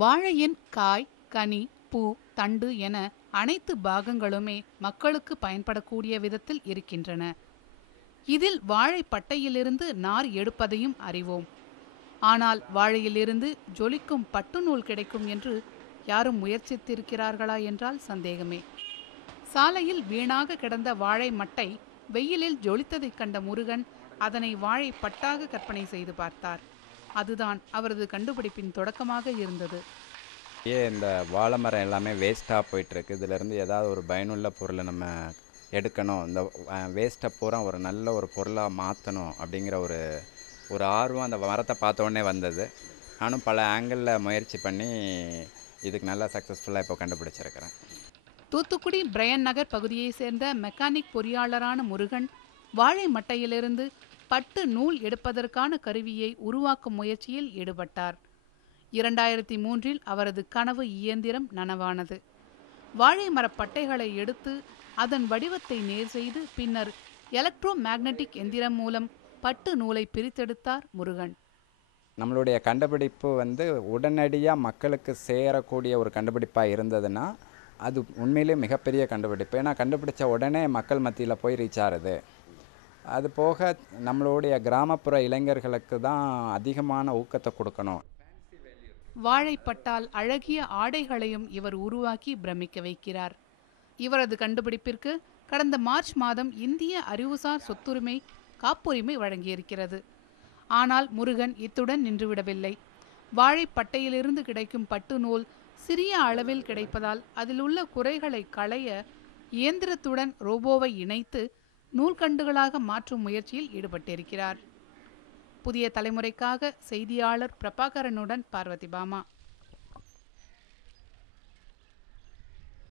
வாழையின் காய், கனி, பூ, தண்டு என அனைத்து பாகங்களுமே மக்களுக்கு பயன்படக்கூடிய விதத்தில் இருக்கின்றன. இதில் வாழை பட்டையிலிருந்து நார் எடுப்பதையும் அறிவோம். ஆனால் வாழையிலிருந்து ஜொலிக்கும் பட்டு நூல் கிடைக்கும் என்று யாரும் முயற்சித்திருக்கிறார்களா என்றால் சந்தேகமே. சாலையில் வீணாக கிடந்த வாழை மட்டை வெயிலில் ஜொலித்ததைக் கண்ட முருகன் அதனை வாழை பட்டாக கற்பனை செய்து பார்த்தார். அதுதான் அவரது கண்டுபிடிப்பின் தொடக்கமாக இருந்தது. இந்த வாழை மரம் எல்லாமே வேஸ்ட்டாக போயிட்டுருக்கு. இதிலேருந்து ஏதாவது ஒரு பயனுள்ள பொருளை நம்ம எடுக்கணும், இந்த வேஸ்ட்டை பூரா ஒரு நல்ல ஒரு பொருளாக மாற்றணும் அப்படிங்கிற ஒரு ஆர்வம் அந்த மரத்தை பார்த்த உடனே வந்தது. நானும் பல ஆங்கிளில் முயற்சி பண்ணி இதுக்கு நல்லா சக்ஸஸ்ஃபுல்லாக இப்போ கண்டுபிடிச்சிருக்கிறேன். தூத்துக்குடி பிரையன் நகர் பகுதியை சேர்ந்த மெக்கானிக் பொறியாளரான முருகன் வாழை மட்டையிலிருந்து பட்டு நூல் எடுப்பதற்கான கருவியை உருவாக்கும் முயற்சியில் ஈடுபட்டார். 2003இல் அவரது கனவு இயந்திரம் நனவானது. வாழை மரப்பட்டைகளை எடுத்து அதன் வடிவத்தை நேர் செய்து பின்னர் எலக்ட்ரோ மேக்னட்டிக் எந்திரம் மூலம் பட்டு நூலை பிரித்தெடுத்தார் முருகன். நம்மளுடைய கண்டுபிடிப்பு உடனடியாக மக்களுக்கு சேரக்கூடிய ஒரு கண்டுபிடிப்பாக இருந்ததுன்னா அது உண்மையிலே மிகப்பெரிய கண்டுபிடிப்பு. ஏன்னா கண்டுபிடிச்ச உடனே மக்கள் மத்தியில் போய் ரீச் ஆகுது. அது போக நம்மளுடைய கிராமப்புற இளைஞர்களுக்கு தான் அதிகமான ஊக்கத்தை கொடுக்கணும். வாழைப்பட்டால் அழகிய ஆடைகளையும் இவர் உருவாக்கி பிரமிக்க வைக்கிறார். இவரது கண்டுபிடிப்பிற்கு கடந்த மார்ச் மாதம் இந்திய அறிவுசார் சொத்துரிமை காப்புரிமை வழங்கியிருக்கிறது. ஆனால் முருகன் இத்துடன் நின்றுவிடவில்லை. வாழைப்பட்டையிலிருந்து கிடைக்கும் பட்டு நூல் சிறிய அளவில் கிடைப்பதால் அதில் உள்ள குறைகளை களைய இயந்திரத்துடன் ரோபோவை இணைத்து நூல்கண்டுகளாக மாற்றும் முயற்சியில் ஈடுபட்டிருக்கிறார். புதிய தலைமுறைக்காக செய்தியாளர் பிரபாகரனுடன் பார்வதி பாமா.